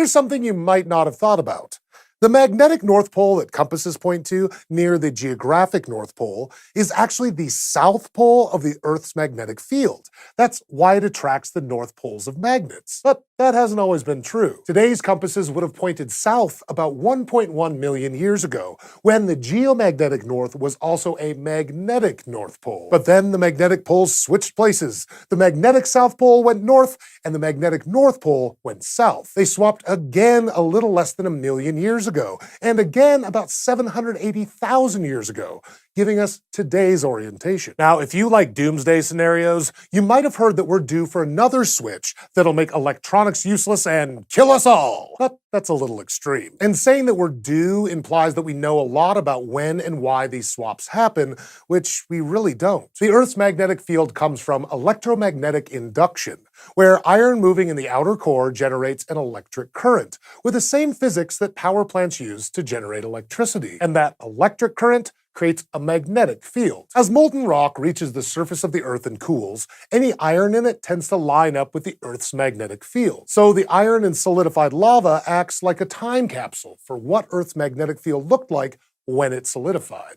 Here's something you might not have thought about. The magnetic North Pole that compasses point to, near the geographic North Pole, is actually the South Pole of the Earth's magnetic field. That's why it attracts the North Poles of magnets. But that hasn't always been true. Today's compasses would have pointed south about 1.1 million years ago, when the geomagnetic North was also a magnetic North Pole. But then the magnetic poles switched places. The magnetic South Pole went north, and the magnetic North Pole went south. They swapped again a little less than a million years ago, and again about 780,000 years ago, giving us today's orientation. Now, if you like doomsday scenarios, you might have heard that we're due for another switch that'll make electronics useless and kill us all. But that's a little extreme. And saying that we're due implies that we know a lot about when and why these swaps happen, which we really don't. The Earth's magnetic field comes from electromagnetic induction, where iron moving in the outer core generates an electric current, with the same physics that power plants use to generate electricity. And that electric current creates a magnetic field. As molten rock reaches the surface of the Earth and cools, any iron in it tends to line up with the Earth's magnetic field. So the iron in solidified lava acts like a time capsule for what Earth's magnetic field looked like when it solidified.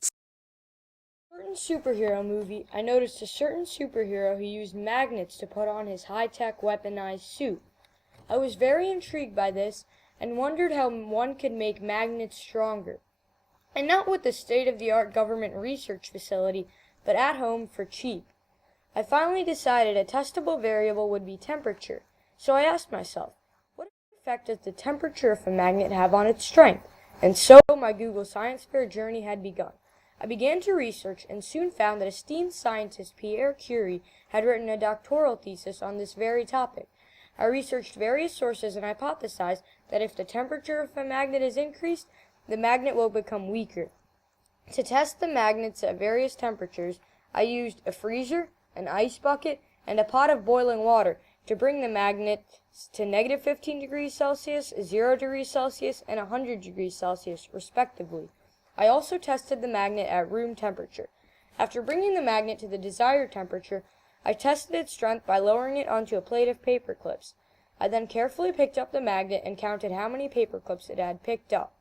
In a certain superhero movie, I noticed a certain superhero who used magnets to put on his high-tech weaponized suit. I was very intrigued by this and wondered how one could make magnets stronger. And not with the state-of-the-art government research facility, but at home for cheap. I finally decided a testable variable would be temperature, so I asked myself, what effect does the temperature of a magnet have on its strength? And so my Google Science Fair journey had begun. I began to research and soon found that esteemed scientist Pierre Curie had written a doctoral thesis on this very topic. I researched various sources and hypothesized that if the temperature of a magnet is increased, the magnet will become weaker. To test the magnets at various temperatures, I used a freezer, an ice bucket, and a pot of boiling water to bring the magnet to negative 15 degrees Celsius, 0 degrees Celsius, and 100 degrees Celsius, respectively. I also tested the magnet at room temperature. After bringing the magnet to the desired temperature, I tested its strength by lowering it onto a plate of paper clips. I then carefully picked up the magnet and counted how many paper clips it had picked up.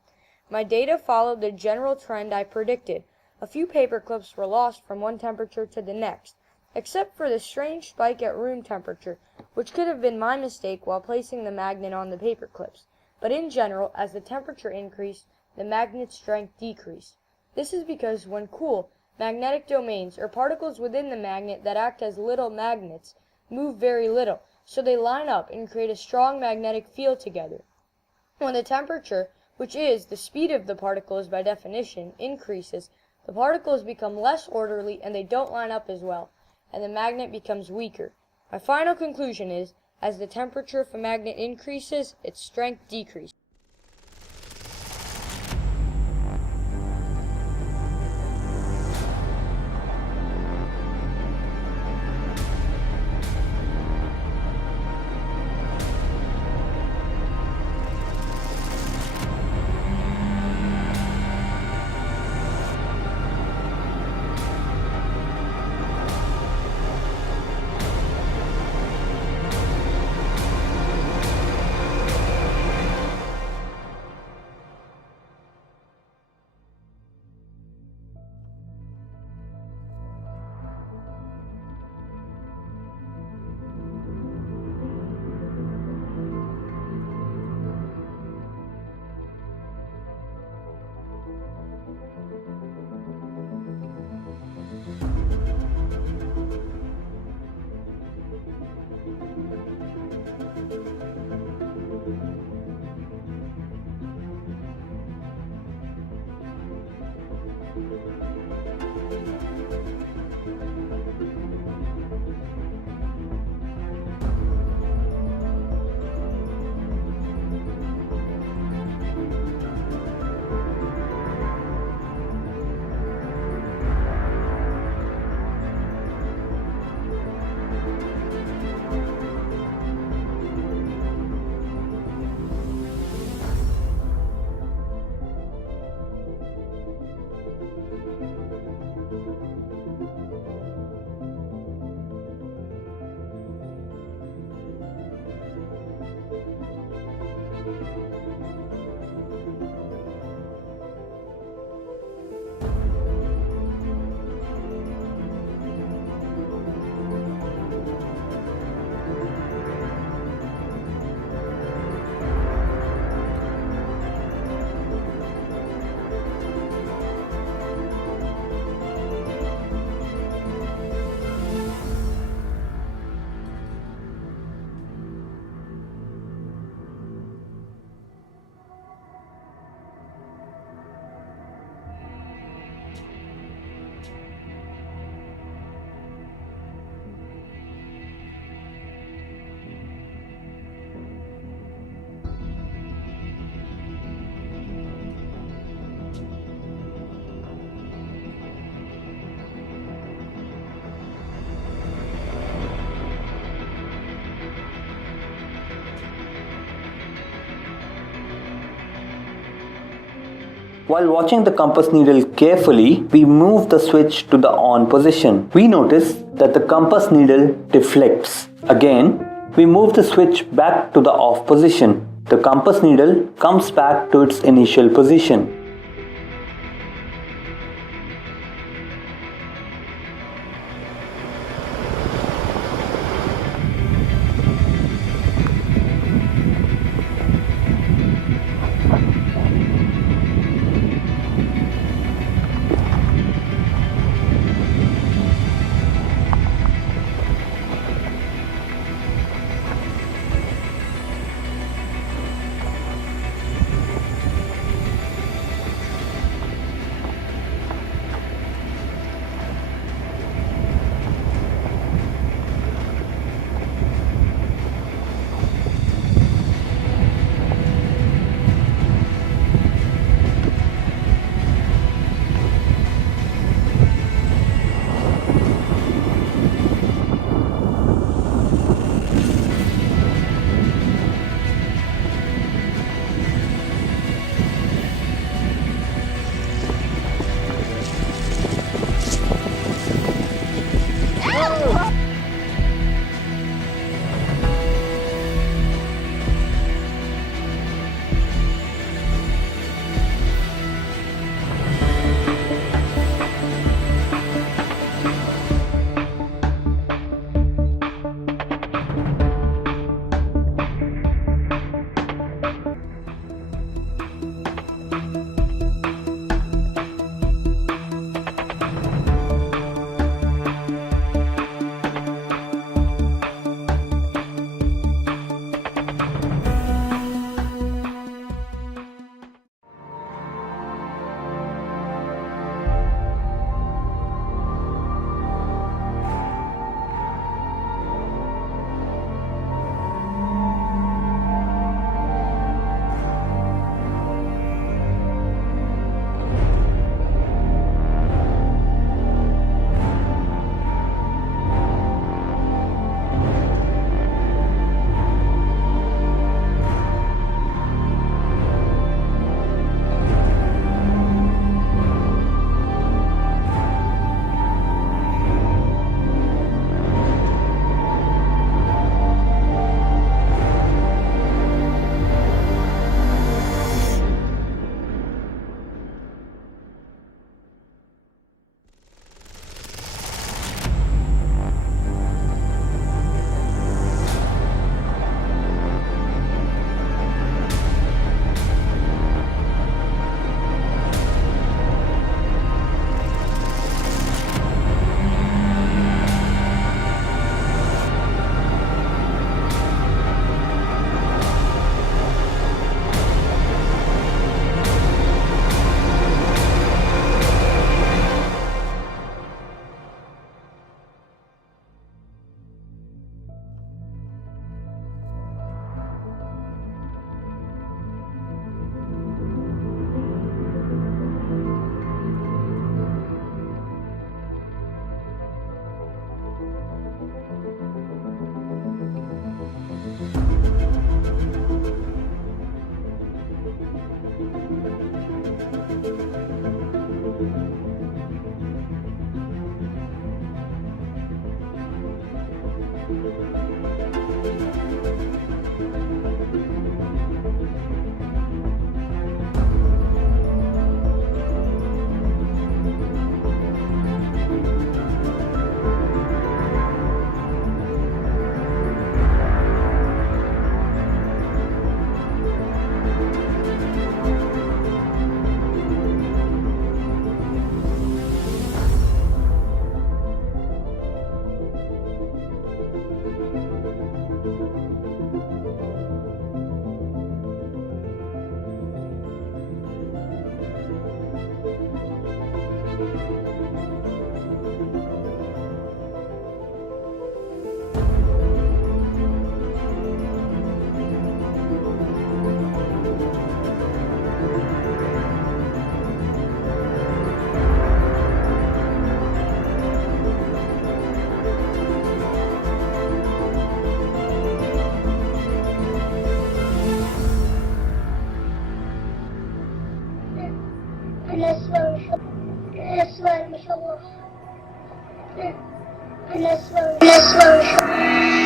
My data followed the general trend I predicted. A few paper clips were lost from one temperature to the next, except for the strange spike at room temperature, which could have been my mistake while placing the magnet on the paper clips. But in general, as the temperature increased, the magnet's strength decreased. This is because when cool, magnetic domains, or particles within the magnet that act as little magnets, move very little, so they line up and create a strong magnetic field together. When the temperature, which is the speed of the particles by definition, increases, the particles become less orderly and they don't line up as well, and the magnet becomes weaker. My final conclusion is, as the temperature of a magnet increases, its strength decreases. While watching the compass needle carefully, we move the switch to the on position. We notice that the compass needle deflects. Again, we move the switch back to the off position. The compass needle comes back to its initial position.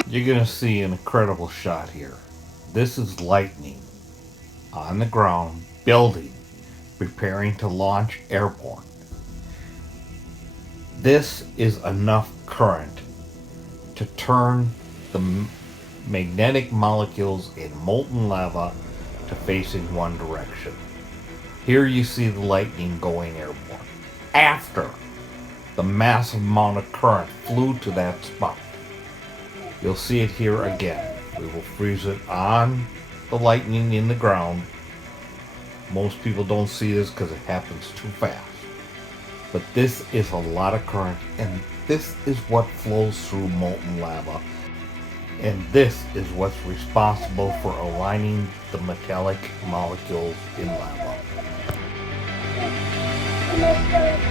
You're going to see an incredible shot here. This is lightning on the ground, building, preparing to launch airborne. This is enough current to turn the magnetic molecules in molten lava to facing one direction. Here you see the lightning going airborne after the massive amount of current flew to that spot. You'll see it here again. We will freeze it on the lightning in the ground. Most people don't see this because it happens too fast. But this is a lot of current, and this is what flows through molten lava. And this is what's responsible for aligning the metallic molecules in lava. Let's go.